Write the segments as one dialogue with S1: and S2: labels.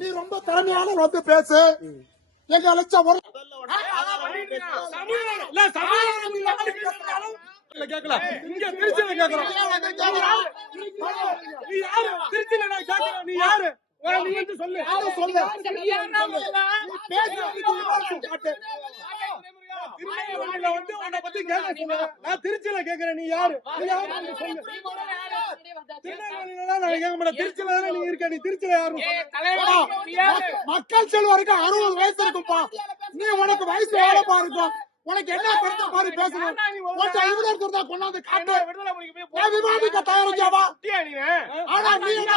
S1: நீ ரொம்ப திறமையான வந்து பேசு எங்க லட்சம் ஒரு
S2: இல்ல தமிழ்நாடு இருந்தாலும் கேக்கல இங்க திருச்சியில கேக்குறோம் நீ யாரு திருச்சியில நான் கேக்குறேன் நீ யாரு வா, நீ வந்து சொல்லு
S1: சொல்லு. நீ பேசுறதுக்கு காட்டு.
S2: திருநெல்வேலியில வந்து உன்னை பத்தி கேட்க சொன்னேன். நான் திருச்சியில கேக்குறேன் நீ யாரு நீ யாரு சொல்லு
S1: மக்கள் செல்வருக்கு அறுபது வயசு இருக்கும்பா. நீ உனக்கு வயசு எவ்வளவு பாருக்கும் உனக்கு என்ன தெரிஞ்ச மாதிரி பேசணும் உன்கிட்ட இவ்வளவு இருந்தா கொண்டாந்து காட்டு. நான் விவாதிக்க தயாரிச்சாவா ஆனா நீ என்ன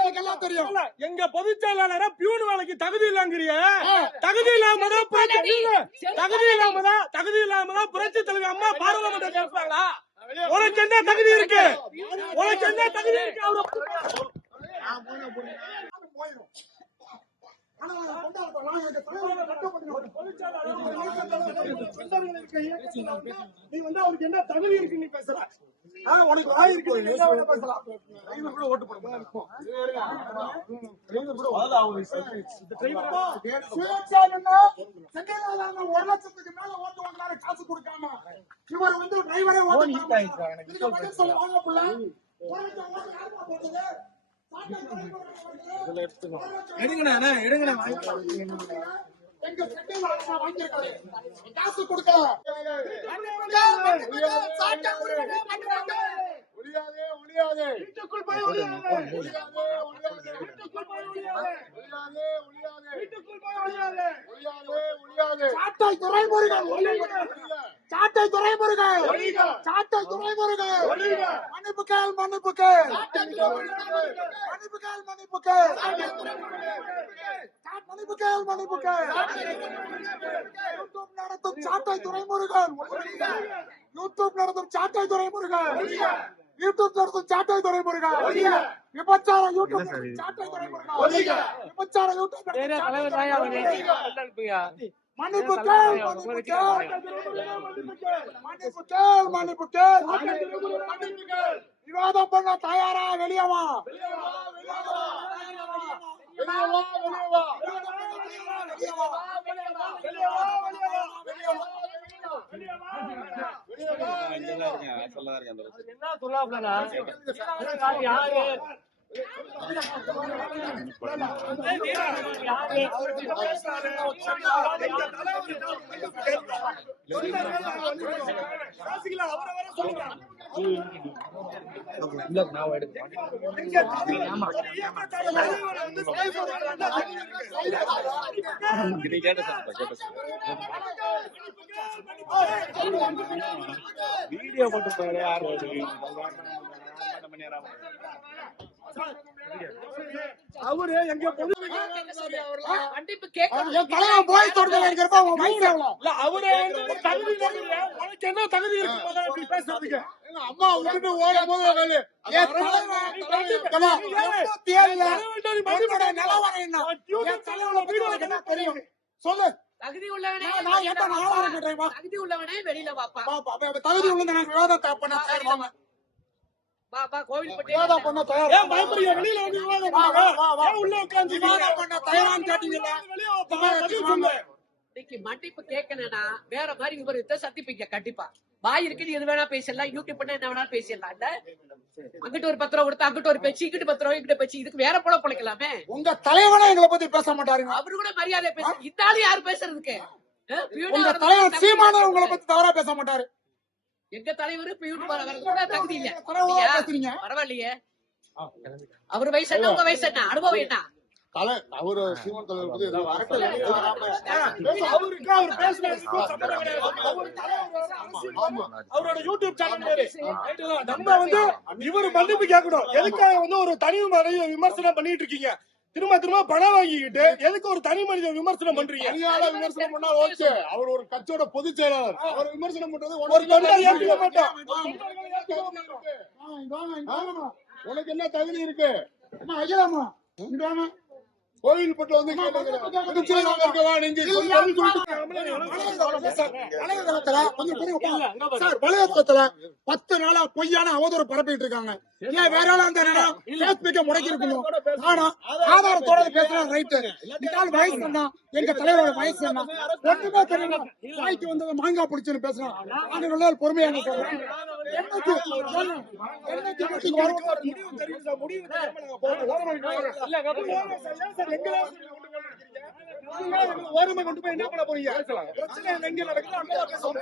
S1: எனக்கு எல்லாம் தெரியும்.
S2: எங்க பொதுச் செயலாளர பியூன் வேலைக்கு தகுதி இல்லங்கிறிய. தகுதி இல்லாம தான் தகுதி இல்லாம தான் தகுதி இல்லாம தான் புரட்சி தலைவர் அம்மா பாராளுமன்ற கேட்பாங்களா உனக்கு என்ன தகுதி இருக்கு? உனக்கு என்ன தகுதி இருக்கு? அவரை
S1: ஆனா
S2: நீ வந்து அவருக்கு என்ன தகுதி இருக்கு நீ பேசுற?
S1: உனக்கு வாய் இருக்கு பேசலாம். கூட ஓட்டு செங்கல்நாதன் ஒரு லட்சத்துக்கு மேல ஓட்டு வாங்கினாரு காசு கொடுக்காம. இவர் வந்து டிரைவரே ஓட்டு தராம. இதுக்கு பதில் சொல்ல வாங்க புள்ள?
S3: எடுங்கண்ணா எடுங்கண்ணா
S1: எங்க செங்கல்நாதன் வாங்கியிருக்காரு. காசு கொடுக்கல.
S4: ஒளியாதே ஒளியாதே
S2: வீட்டுக்குள் போய் ஒளியாதே.
S4: ஒளியாதே ஒளியாதே
S2: வீட்டுக்குள் போய் ஒளியாதே.
S4: ஒளியாதே. ஒளியாதே
S2: வீட்டுக்குள் போய் ஒளியாதே.
S4: ஒளியாதே ஒளியாதே
S1: சாட்டை சாட்டை துறைமுருகன். சாட்டை துறைமுருகன். மன்னிப்பு கேள் மன்னிப்பு கேள் மன்னிப்பு கேள் மன்னிப்பு கேள் மன்னிப்பு கேள் மன்னிப்பு கேள் யூடியூப் நடத்தும் சாட்டை துறைமுருகன். யூடியூப் நடத்தும் சாட்டை துறைமுருகன். யூடியூப் நடத்தும் சாட்டை துறைமுருகன். விபச்சார யூடியூப் சாட்டை துறைமுருகன். விபச்சார யூடியூப். மன்னிப்பு கேள் மன்னிப்பு கேள். மன்னிப்பு கேள் மன்னிப்பு கேள் மன்னிப்பு கேள். விவாதம் பண்ண தயாரா வெளியே வா.
S4: வெளியே வா வெளியே வா.
S1: வெளியே வா
S2: என்ன சொல்லாப்லடா? யாரு? பேசிக்கல, அவரை வர சொல்லுங்க.
S3: வீடியோ போட்டு போய் யார்
S2: அவரு எங்க
S5: கண்டிப்பு கேட்கணும்
S1: போய் தொடர்ந்து இருக்கிறப்ப வயசு எவ்வளவு
S2: இல்ல அவரே வந்து தகுதி? உனக்கு என்ன தகுதி இருக்கு இப்படி பேசுறதுக்கு
S4: அம்மா விட்டுட்டு ஓடும் போது
S1: தெரியும்? சொல்லு
S5: தகுதி உள்ளவனே தகுதி உள்ளவனே வெளியில
S1: வா, தகுதி உள்ள நான் விவாதத்தை வாங்க
S5: வா வா கோவில்பட்டி
S1: விவாதம் பண்ண தயார்?
S2: ஏன் பயப்படுறீங்க வெளியில வந்து விவாதம்
S1: வா,
S2: பண்ணுங்க
S1: வா, வா.
S2: ஏன் உள்ள உட்கார்ந்து
S1: விவாதம் பண்ண தயாரான்னு கேட்டீங்கல்ல
S2: வெளியே வாப்பா, பதில் சொல்லு.
S5: இன்னைக்கு மன்னிப்பு கேட்கணும்னா வேற மாதிரி கண்டிப்பா. வாய் இருக்குன்னு எது வேணா பேசலாம் யூடியூப் பண்ண என்ன வேணா பேசலாம் இல்ல? அங்கிட்டு ஒரு பத்து ரூபா கொடுத்தா அங்கிட்டு ஒரு பேச்சு இங்கிட்டு பத்து ரூபா இங்கிட்டு பேச்சு. இதுக்கு வேற போல பிழைக்கலாமே?
S1: உங்க தலைவனே எங்களை பத்தி பேச மாட்டாருங்க.
S5: அவரு கூட மரியாதை பேச இந்த ஆளு யாரு பேசுறதுக்கு.
S1: தலைவர் சீமானே. உங்களை பத்தி தவறா பேச மாட்டாரு.
S5: எங்க தலைவர் தகுதி இல்ல
S1: குறைவா
S5: இல்லையா?
S1: பேசுறீங்க.
S5: பரவாயில்லையே. அவர் வயசு என்ன உங்க வயசு என்ன? அனுபவம் என்ன?
S4: தலை அவரு சீமன் தலைவர் பத்தி
S2: அவருக்கு அவரோட யூடியூப் சேனல்? நம்ம வந்து இவரு மன்னிப்பு கேட்கணும். எதுக்காக வந்து ஒரு தனி விமர்சனம் பண்ணிட்டு இருக்கீங்க? திரும்ப திரும்ப பணம் வாங்கிக்கிட்டு எதுக்கு ஒரு தனி மனித விமர்சனம் பண்றீங்க?
S4: தனியால விமர்சனம் பண்ணா ஓகே. அவர் ஒரு கட்சியோட பொதுச் செயலாளர். அவர் விமர்சனம் பண்றது
S2: ஒரு தொண்டர் ஏற்றுக்க மாட்டோம்.
S4: உனக்கு என்ன தகுதி இருக்கு?
S1: வாங்க.
S4: கோவில்பட்டில வந்து கேளுங்க சொல்லிட்டு
S1: வலைதளத்துல கொஞ்சம் புரியுங்க சார் வலைதளத்துல பத்து நாளா பொய்யான அவதூறு பரப்பிட்டு இருக்காங்க. ஏன் வேற ஆளா நேரம் பேஸ்புக்க முடக்கி இருக்கணும் ஆனா ஆதாரத்தோட பேசுறா ரைட்டு ஆள் வயசு என்ன? எங்க தலைவரோட வயசு என்ன? ஒண்ணுமே தெரியல. வாய்க்கு வந்து மாங்காய் பிடிச்சுன்னு பேசுறான் நாங்க நல்ல நாள் பொறுமையாக சொல்றேன்
S2: முடிவு தெரியும் சார் முடிவு ஓரமா கொண்டு போய் என்ன பண்ண போறீங்க? பிரச்சனை எங்க நடக்குது அங்கதான் பேசணும்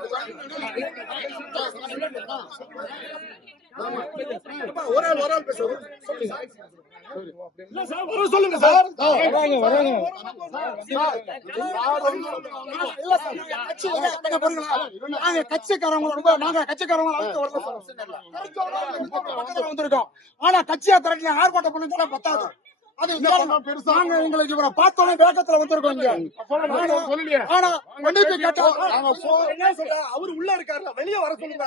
S2: ஒரு ஆள் ஒரு ஆள் பேசுவோம். சொல்லுங்க. சார்
S3: வராங்க வராங்க?
S1: நாங்க கட்சிக்காரங்க ரொம்ப நாங்க கட்சிக்காரங்க வந்திருக்கோம். ஆனா கட்சியா திரட்டின ஆர்ப்பாட்டம் பண்ணி பத்தாது. நாங்க எங்களுக்கு இவரை பார்த்தோன்னே வேகத்துல வந்திருக்கோம் ஆனா மன்னிப்பு கேட்டா
S2: என்ன சொல்ற அவரு உள்ள இருக்காருல வெளிய வர சொல்லுங்க.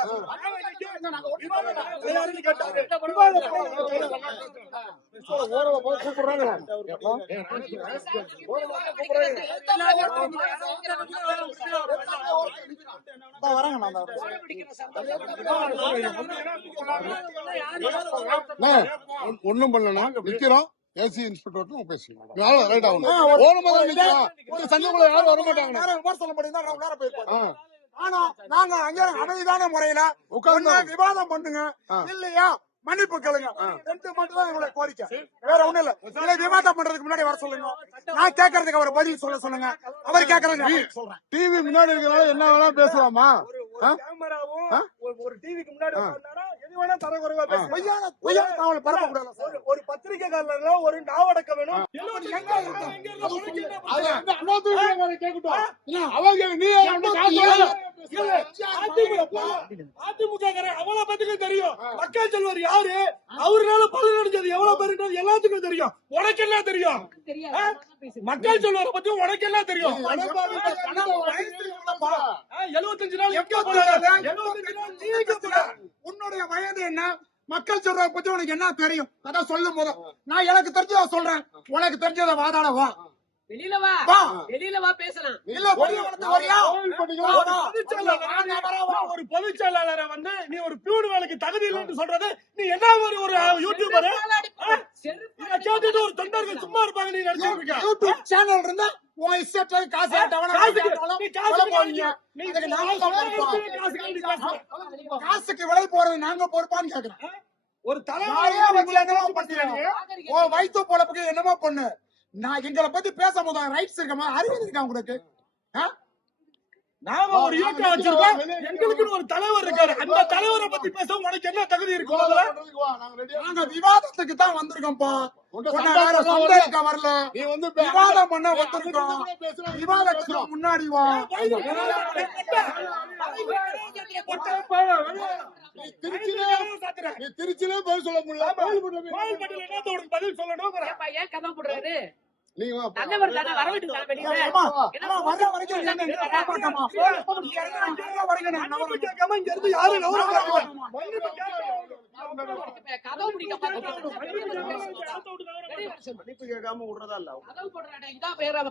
S4: ஒண்ணும் பண்ணலனா நிக்கிறோம் ஏசி இன்ஸ்பெக்டர் பேசுறோம் ரைட் ஆகணும். தான் யாரும் வர மாட்டாங்க
S1: நேரம் விமர்சனம் பண்ணியிருந்தா நான் உள்ளார போயிருப்பேன்.
S4: ஆ.
S1: ஆனா நாங்க அங்க அமைதியான முறையில
S4: உட்கார்ந்து
S1: விவாதம் பண்ணுங்க. இல்லையா? மன்னிப்பு கேளுங்க. ரெண்டு மட்டும் தான் எங்களுடைய கோரிக்கை. வேற ஒண்ணும் இல்ல. இல்ல விவாதம் பண்றதுக்கு முன்னாடி வர சொல்லுங்க. நான் கேட்கறதுக்கு அவர் பதில் சொல்ல சொல்லுங்க. அவர் சொல்றேன்.
S4: டிவி முன்னாடி இருக்கிறனால என்ன வேணா பேசலாமா?
S2: கேமராவும்? ஒரு- டிவிக்கு முன்னாடி வேணா தரக்குறைவா பேசுவாங்க
S1: பொய்யான பொய்யான தகவல் பரப்ப கூடாது சார்.
S2: ஒரு- பத்திரிகைக்காரர்ல ஒரு நாவடக்கம் வேணும். தெரியும். மக்கள் செல்வர் யாரு? அவருனால பலன் அடைஞ்சது எவ்வளவு பேருன்றது எல்லாத்துக்கும் தெரியும். உனக்கு என்ன தெரியும்? மக்கள் செல்வரை பத்தி உனக்கு என்ன தெரியும்? எழுபத்தஞ்சு நாள் எங்க போனாரு? 75 நாள் நீ எங்க போன?
S1: உன்னுடைய வயது என்ன? மக்கள் சொல்றத பத்தி உனக்கு என்ன தெரியும்? அதான் சொல்லும் போது. நான் எனக்கு தெரிஞ்சதை சொல்றேன். உனக்கு தெரிஞ்சதை வாதாட வா.
S5: வெளியில வா.
S1: வா.
S5: வெளியில வா பேசலாம்.
S1: இல்ல
S2: ஒரு பொதுச்செயலாளரை வந்து நீ ஒரு பியூன் வேலைக்கு தகுதி இல்லைன்னு சொல்றது நீ என்ன ஒரு ஒரு யூடியூபர் கேட்டுட்டு ஒரு தொண்டர்கள் சும்மா இருப்பாங்க நீ
S1: யூடியூப் சேனல் இருந்தா உன் இஷ்டத்துல காசு
S2: காசுக்கு-
S1: விலை போறது நாங்க பொறுப்பான்னு கேக்குறேன்
S2: ஒரு
S1: உங்களை என்னமோ பண்றேன். உன் வயித்து பொழப்புக்கு என்னமோ பண்ணு. நான் எங்களை பத்தி பேசும்போது ரைட்ஸ் இருக்கமா அறிவு இருக்கா உங்களுக்கு?
S2: நாம ஒரு இயக்கம் வச்சிருக்கோம். எங்களுக்குன்னு ஒரு தலைவர் இருக்காரு. அந்த தலைவரை பத்தி பேச உனக்கு என்ன தகுதி இருக்கு முதல்ல?
S1: நாங்க விவாதத்துக்கு தான் வந்திருக்கோம்ப்பா. வரல.
S4: நீ வந்து
S1: விவாதம் பண்ண வந்திருக்கோம். விவாதத்துக்கு முன்னாடி வா.
S4: நீ திருச்சியிலே பதில் சொல்ல முடியல.
S2: பதில் சொல்லணும்
S5: ஏப்பா, ஏன் கதை போடுறாரு?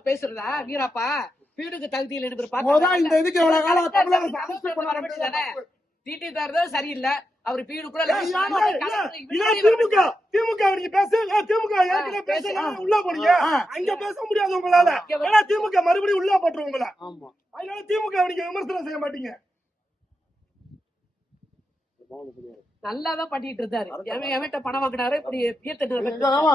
S5: பேசுறதா? வீராப்பா வீடுக்கு தகுதி இல்லைன்னு
S1: அப்போதான் இந்த இதுக்கு
S5: டிடி தரதான் சரியில்லை. அவர் வீடுக்குள்ள
S2: இதான் திமுக. திமுக நீங்க பேச திமுக ஏற்கனவே பேச. உள்ள போறீங்க.
S1: ஆ.
S2: அங்க பேச முடியாது உங்களால. ஏன்னா திமுக மறுபடியும் உள்ள போட்டுரும் உங்களை. அதனால திமுக நீங்க விமர்சனம் செய்ய மாட்டீங்க.
S5: நல்லாதான் பண்ணிட்டு இருந்தாரு. எவன் எவன்கிட்ட பணம் வாங்கினாரு இப்படி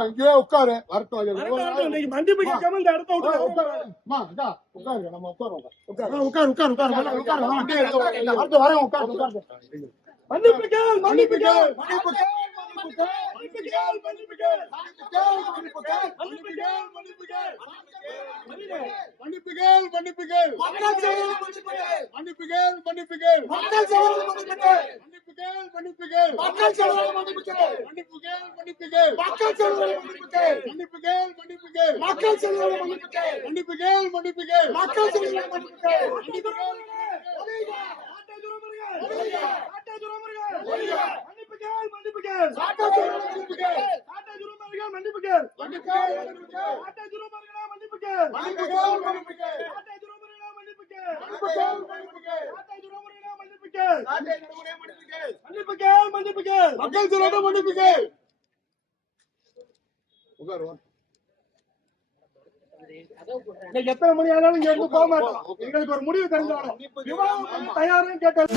S4: இங்க உட்காரு. வரட்டும்
S2: மன்னிப்பு கேட்காம இந்த இடத்த
S4: உட்காரு, நம்ம உட்காருவோம்.
S1: ஆ, உட்காரு. உட்காரு உட்காரு உட்காரு, உட்காரு வரேன் உட்காரு உட்காரு.
S2: மன்னிப்பு கேள் மன்னிப்பு கேள்.
S1: மன்னிப்பு கேள், மன்னிப்பு கேள்,
S2: மன்னிப்பு கேள் மன்னிப்பு கேள்
S1: மன்னிப்பு கேள், மன்னிப்பு கேள்.
S2: மன்னிப்பு கேள் மன்னிப்பு கேள்
S4: மன்னிப்பு கேள், மன்னிப்பு கேள்.
S1: மக்கள் செயல் மன்னிப்பு கேள்.
S4: மன்னிப்பு கேள், மன்னிப்பு கேள்.
S1: மக்கள் செயல் மன்னிப்பு கேள்.
S4: மன்னிப்பு கேள், மன்னிப்பு கேள்.
S1: மக்கள் செயல் மன்னிப்பு கேள்.
S4: மன்னிப்பு கேள், மன்னிப்பு கேள்.
S1: மக்கள் செயல் மன்னிப்பு கேள்.
S4: மன்னிப்பு கேள், மன்னிப்பு கேள்.
S1: மக்கள் செயல் மன்னிப்பு கேள்.
S4: மன்னிப்பு கேள், மன்னிப்பு கேள்.
S1: மக்கள் செயல் மன்னிப்பு கேள்.
S2: ஆட்டை துறமுருகன் ஆட்டை துறமுருகன் மன்னிப்பு கேள் மன்னிப்பு கேள்
S1: மக்கள் செயல் மன்னிப்பு கேள்.
S2: ஆட்டை துறமுருகன் மன்னிப்பு கேள்
S1: மன்னிப்பு கேள், மன்னிப்பு கேள்.
S2: ஆட்டை துறமுருகன் மன்னிப்பு
S1: மன்னிப்பு கேள், மன்னிப்பு கேள்.
S2: சாட்டை துரைமுருகா மன்னிப்பு
S1: மன்னிப்பு கேள், மன்னிப்பு கேள்.
S2: சாட்டை துரைமுருகா மன்னிப்பு மன்னிப்பு கேள் மன்னிப்பு கேள்
S1: மக்கள் சொல்றத மன்னிப்பு கேள்.
S2: இன்னைக்கு எத்தனை மணி ஆனாலும் இங்க இருந்து போக மாட்டோம். எங்களுக்கு ஒரு முடிவு தெரிஞ்சாலும். தயாருன்னு கேட்டது.